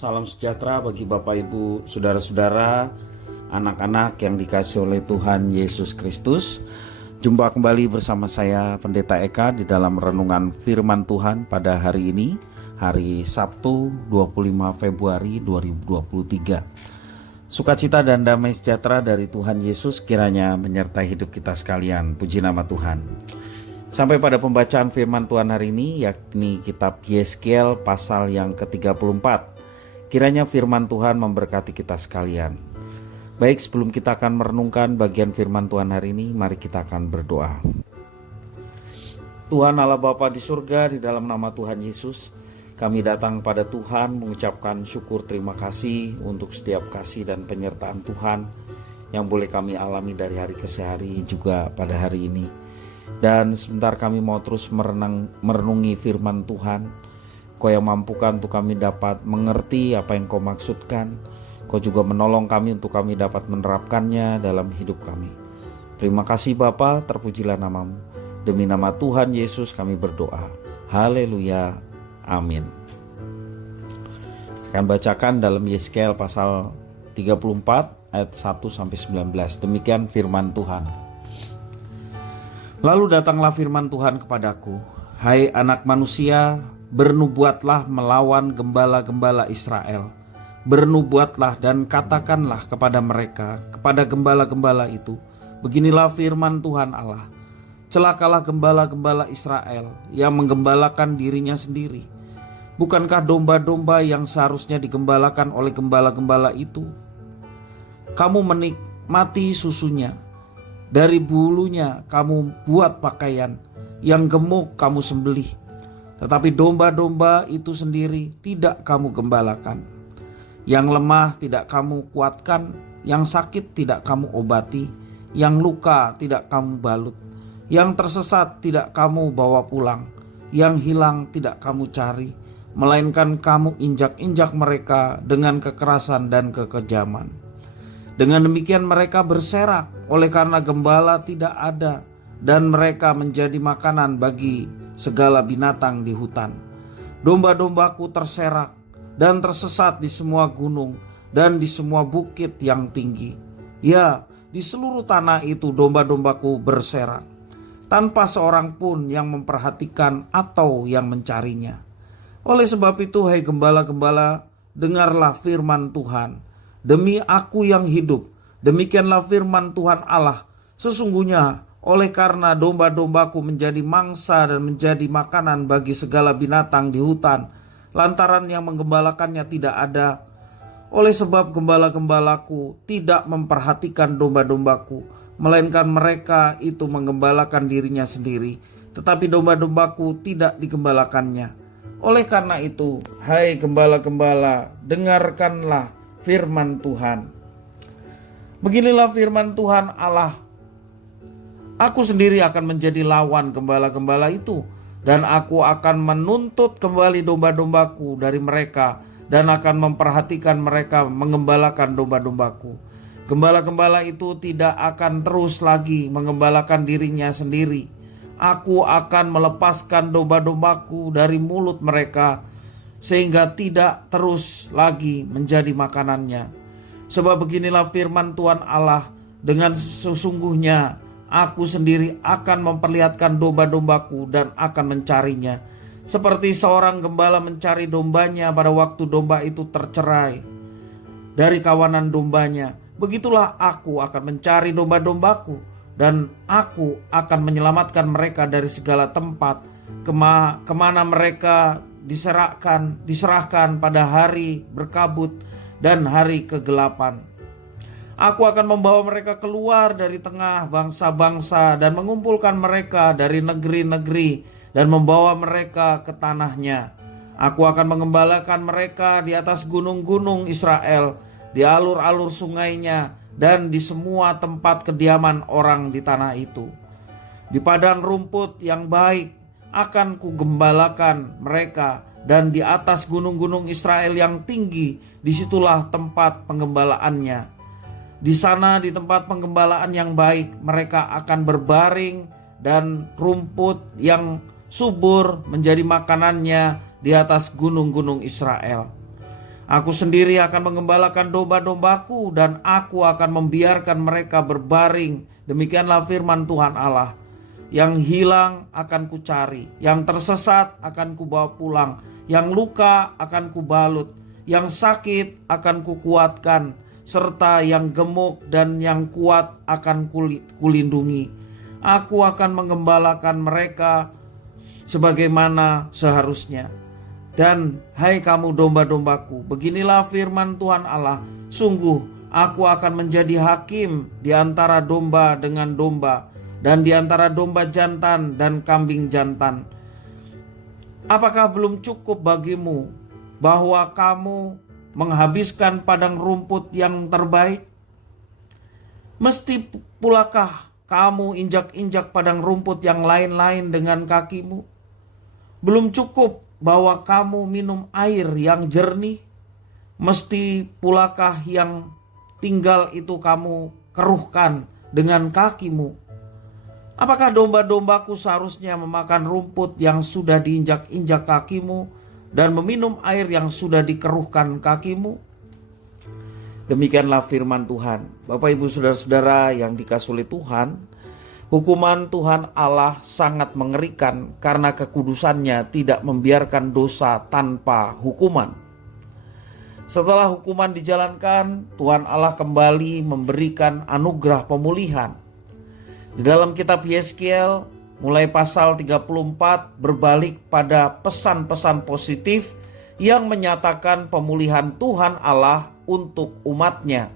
salam sejahtera bagi Bapak Ibu, saudara-saudara, anak-anak yang dikasihi oleh Tuhan Yesus Kristus. Jumpa kembali bersama saya Pendeta Eka di dalam renungan firman Tuhan pada hari ini, hari Sabtu 25 Februari 2023. Sukacita dan damai sejahtera dari Tuhan Yesus kiranya menyertai hidup kita sekalian. Puji nama Tuhan. Sampai pada pembacaan firman Tuhan hari ini, yakni kitab Yeskiel pasal yang ke-34. Kiranya firman Tuhan memberkati kita sekalian. Baik, sebelum kita akan merenungkan bagian firman Tuhan hari ini, mari kita akan berdoa. Tuhan Allah Bapa di surga, di dalam nama Tuhan Yesus, kami datang pada Tuhan mengucapkan syukur terima kasih untuk setiap kasih dan penyertaan Tuhan yang boleh kami alami dari hari ke hari juga pada hari ini. Dan sebentar kami mau terus merenungi firman Tuhan. Kau yang mampukan untuk kami dapat mengerti apa yang Kau maksudkan. Kau juga menolong kami untuk kami dapat menerapkannya dalam hidup kami. Terima kasih Bapa, terpujilah namamu. Demi nama Tuhan Yesus kami berdoa. Haleluya. Amin. Saya akan bacakan dalam Yeskiel pasal 34 ayat 1-19. Demikian firman Tuhan. Lalu datanglah firman Tuhan kepadaku, hai anak manusia, bernubuatlah melawan gembala-gembala Israel. Bernubuatlah dan katakanlah kepada mereka, kepada gembala-gembala itu, beginilah firman Tuhan Allah. Celakalah gembala-gembala Israel yang menggembalakan dirinya sendiri. Bukankah domba-domba yang seharusnya digembalakan oleh gembala-gembala itu? Kamu menikmati susunya. Dari bulunya kamu buat pakaian, yang gemuk kamu sembelih. Tetapi domba-domba itu sendiri tidak kamu gembalakan. Yang lemah tidak kamu kuatkan, yang sakit tidak kamu obati, yang luka tidak kamu balut, yang tersesat tidak kamu bawa pulang, yang hilang tidak kamu cari, melainkan kamu injak-injak mereka dengan kekerasan dan kekejaman. Dengan demikian mereka berserak oleh karena gembala tidak ada, dan mereka menjadi makanan bagi segala binatang di hutan. Domba-dombaku terserak dan tersesat di semua gunung dan di semua bukit yang tinggi. Ya, di seluruh tanah itu domba-dombaku berserak, tanpa seorang pun yang memperhatikan atau yang mencarinya. Oleh sebab itu, hai gembala-gembala, dengarlah firman Tuhan. Demi aku yang hidup, demikianlah firman Tuhan Allah, sesungguhnya oleh karena domba-dombaku menjadi mangsa dan menjadi makanan bagi segala binatang di hutan, lantaran yang menggembalakannya tidak ada. Oleh sebab gembala-gembalaku tidak memperhatikan domba-dombaku, melainkan mereka itu menggembalakan dirinya sendiri, tetapi domba-dombaku tidak digembalakannya. Oleh karena itu, hai gembala-gembala, dengarkanlah firman Tuhan. Beginilah firman Tuhan Allah. Aku sendiri akan menjadi lawan gembala-gembala itu, dan aku akan menuntut kembali domba-dombaku dari mereka, dan akan memperhatikan mereka mengembalakan domba-dombaku. Gembala-gembala itu tidak akan terus lagi mengembalakan dirinya sendiri. Aku akan melepaskan domba-dombaku dari mulut mereka, sehingga tidak terus lagi menjadi makanannya. Sebab beginilah firman Tuhan Allah, dengan sesungguhnya aku sendiri akan memperlihatkan domba-dombaku dan akan mencarinya. Seperti seorang gembala mencari dombanya pada waktu domba itu tercerai dari kawanan dombanya, begitulah aku akan mencari domba-dombaku, dan aku akan menyelamatkan mereka dari segala tempat kemana mereka diserahkan pada hari berkabut dan hari kegelapan. Aku akan membawa mereka keluar dari tengah bangsa-bangsa dan mengumpulkan mereka dari negeri-negeri dan membawa mereka ke tanahnya. Aku akan mengembalakan mereka di atas gunung-gunung Israel, di alur-alur sungainya, dan di semua tempat kediaman orang di tanah itu. Di padang rumput yang baik akan kugembalakan mereka, dan di atas gunung-gunung Israel yang tinggi, disitulah tempat penggembalaannya. Di sana, di tempat penggembalaan yang baik, mereka akan berbaring, dan rumput yang subur menjadi makanannya di atas gunung-gunung Israel. Aku sendiri akan mengembalakan domba-dombaku dan aku akan membiarkan mereka berbaring. Demikianlah firman Tuhan Allah. Yang hilang akan kucari, yang tersesat akan kubawa pulang, yang luka akan kubalut, yang sakit akan kukuatkan, serta yang gemuk dan yang kuat akan kulindungi. Aku akan mengembalakan mereka sebagaimana seharusnya. Dan hai kamu domba-dombaku, beginilah firman Tuhan Allah, sungguh aku akan menjadi hakim di antara domba dengan domba, dan di antara domba jantan dan kambing jantan. Apakah belum cukup bagimu bahwa kamu menghabiskan padang rumput yang terbaik? Mesti pulakah kamu injak-injak padang rumput yang lain-lain dengan kakimu? Belum cukup bahwa kamu minum air yang jernih? Mesti pulakah yang tinggal itu kamu keruhkan dengan kakimu? Apakah domba-dombaku seharusnya memakan rumput yang sudah diinjak-injak kakimu dan meminum air yang sudah dikeruhkan kakimu? Demikianlah firman Tuhan. Bapak, Ibu, saudara-saudara yang dikasihi oleh Tuhan, hukuman Tuhan Allah sangat mengerikan karena kekudusannya tidak membiarkan dosa tanpa hukuman. Setelah hukuman dijalankan, Tuhan Allah kembali memberikan anugerah pemulihan. Di dalam kitab Yeskiel, mulai pasal 34 berbalik pada pesan-pesan positif yang menyatakan pemulihan Tuhan Allah untuk umatnya.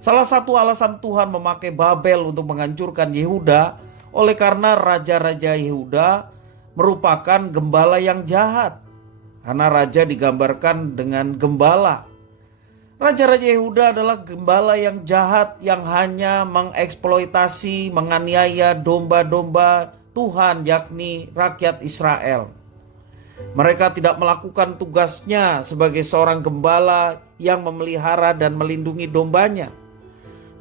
Salah satu alasan Tuhan memakai Babel untuk menghancurkan Yehuda oleh karena raja-raja Yehuda merupakan gembala yang jahat. Karena raja digambarkan dengan gembala. Raja-raja Yehuda adalah gembala yang jahat yang hanya mengeksploitasi, menganiaya domba-domba Tuhan, yakni rakyat Israel. Mereka tidak melakukan tugasnya sebagai seorang gembala yang memelihara dan melindungi dombanya.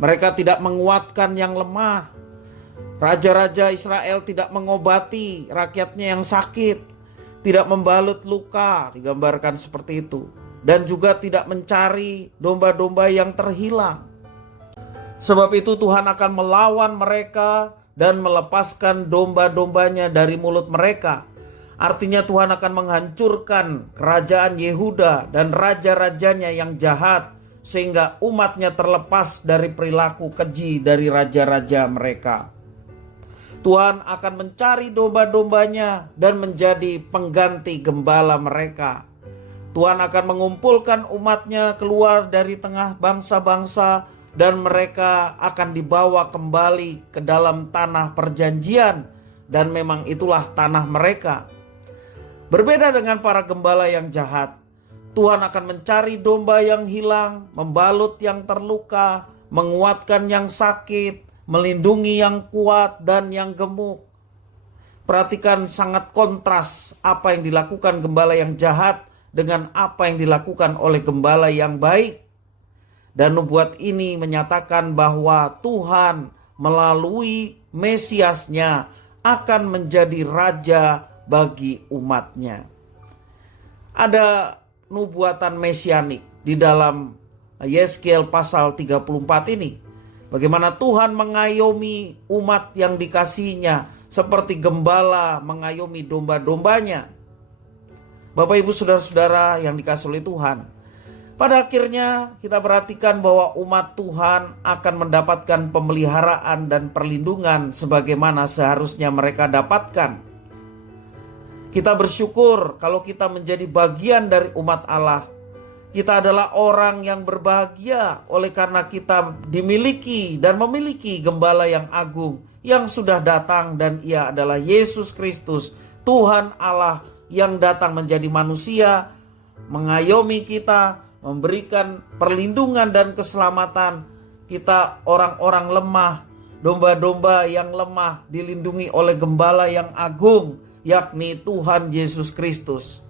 Mereka tidak menguatkan yang lemah. Raja-raja Israel tidak mengobati rakyatnya yang sakit, tidak membalut luka, digambarkan seperti itu. Dan juga tidak mencari domba-domba yang terhilang. Sebab itu Tuhan akan melawan mereka dan melepaskan domba-dombanya dari mulut mereka. Artinya Tuhan akan menghancurkan kerajaan Yehuda dan raja-rajanya yang jahat, sehingga umatnya terlepas dari perilaku keji dari raja-raja mereka. Tuhan akan mencari domba-dombanya dan menjadi pengganti gembala mereka. Tuhan akan mengumpulkan umatnya keluar dari tengah bangsa-bangsa dan mereka akan dibawa kembali ke dalam tanah perjanjian, dan memang itulah tanah mereka. Berbeda dengan para gembala yang jahat, Tuhan akan mencari domba yang hilang, membalut yang terluka, menguatkan yang sakit, melindungi yang kuat dan yang gemuk. Perhatikan sangat kontras apa yang dilakukan gembala yang jahat dengan apa yang dilakukan oleh gembala yang baik. Dan nubuat ini menyatakan bahwa Tuhan melalui Mesiasnya akan menjadi raja bagi umatnya. Ada nubuatan mesianik di dalam Yeskiel pasal 34 ini. Bagaimana Tuhan mengayomi umat yang dikasihinya seperti gembala mengayomi domba-dombanya. Bapak, Ibu, saudara-saudara yang dikasihi oleh Tuhan, pada akhirnya kita perhatikan bahwa umat Tuhan akan mendapatkan pemeliharaan dan perlindungan sebagaimana seharusnya mereka dapatkan. Kita bersyukur kalau kita menjadi bagian dari umat Allah. Kita adalah orang yang berbahagia oleh karena kita dimiliki dan memiliki gembala yang agung yang sudah datang, dan ia adalah Yesus Kristus, Tuhan Allah yang datang menjadi manusia, mengayomi kita, memberikan perlindungan dan keselamatan. Kita orang-orang lemah, domba-domba yang lemah dilindungi oleh gembala yang agung, yakni Tuhan Yesus Kristus.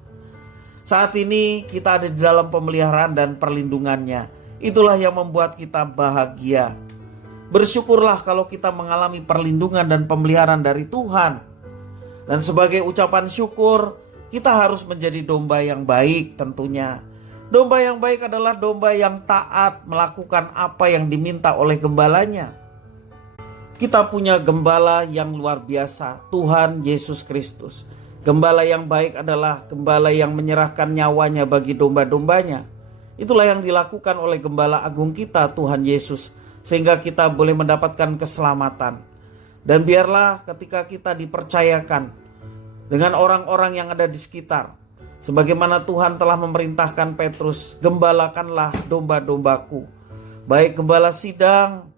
Saat ini kita ada di dalam pemeliharaan dan perlindungannya. Itulah yang membuat kita bahagia. Bersyukurlah kalau kita mengalami perlindungan dan pemeliharaan dari Tuhan. Dan sebagai ucapan syukur, kita harus menjadi domba yang baik tentunya. Domba yang baik adalah domba yang taat melakukan apa yang diminta oleh gembalanya. Kita punya gembala yang luar biasa, Tuhan Yesus Kristus. Gembala yang baik adalah gembala yang menyerahkan nyawanya bagi domba-dombanya. Itulah yang dilakukan oleh gembala agung kita, Tuhan Yesus, sehingga kita boleh mendapatkan keselamatan. Dan biarlah ketika kita dipercayakan dengan orang-orang yang ada di sekitar, sebagaimana Tuhan telah memerintahkan Petrus, gembalakanlah domba-dombaku. Baik gembala sidang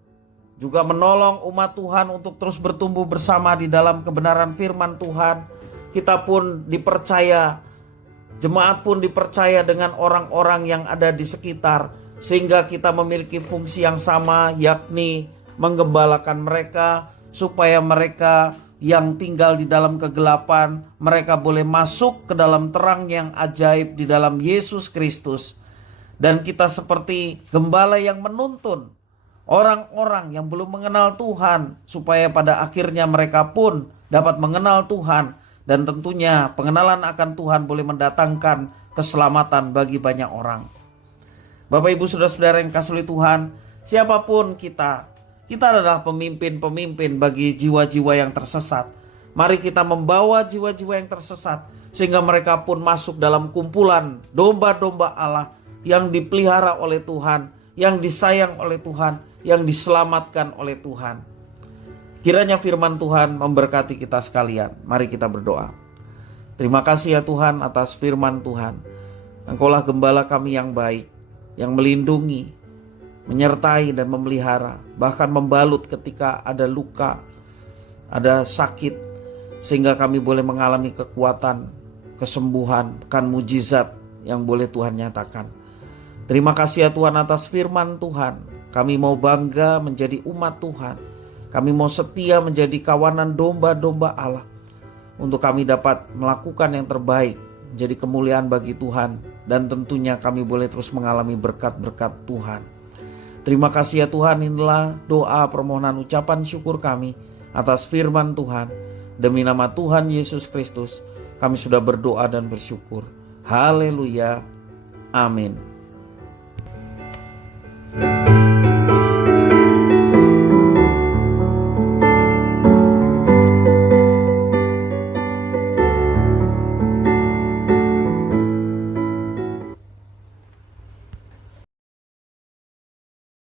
juga menolong umat Tuhan untuk terus bertumbuh bersama di dalam kebenaran firman Tuhan. Kita pun dipercaya, jemaat pun dipercaya dengan orang-orang yang ada di sekitar, sehingga kita memiliki fungsi yang sama, yakni menggembalakan mereka, supaya mereka yang tinggal di dalam kegelapan, mereka boleh masuk ke dalam terang yang ajaib di dalam Yesus Kristus. Dan kita seperti gembala yang menuntun orang-orang yang belum mengenal Tuhan, supaya pada akhirnya mereka pun dapat mengenal Tuhan. Dan tentunya pengenalan akan Tuhan boleh mendatangkan keselamatan bagi banyak orang. Bapak ibu saudara-saudara yang kasih oleh Tuhan, siapapun kita adalah pemimpin-pemimpin bagi jiwa-jiwa yang tersesat. Mari kita membawa jiwa-jiwa yang tersesat, sehingga mereka pun masuk dalam kumpulan domba-domba Allah yang dipelihara oleh Tuhan, yang disayang oleh Tuhan, yang diselamatkan oleh Tuhan. Kiranya firman Tuhan memberkati kita sekalian. Mari kita berdoa. Terima kasih ya Tuhan atas firman Tuhan. Engkaulah gembala kami yang baik, yang melindungi, menyertai dan memelihara, bahkan membalut ketika ada luka, ada sakit, sehingga kami boleh mengalami kekuatan, kesembuhan, bahkan mujizat yang boleh Tuhan nyatakan. Terima kasih ya Tuhan atas firman Tuhan. Kami mau bangga menjadi umat Tuhan. Kami mau setia menjadi kawanan domba-domba Allah, untuk kami dapat melakukan yang terbaik, menjadi kemuliaan bagi Tuhan, dan tentunya kami boleh terus mengalami berkat-berkat Tuhan. Terima kasih ya Tuhan, inilah doa permohonan ucapan syukur kami atas firman Tuhan. Demi nama Tuhan Yesus Kristus, kami sudah berdoa dan bersyukur. Haleluya. Amin.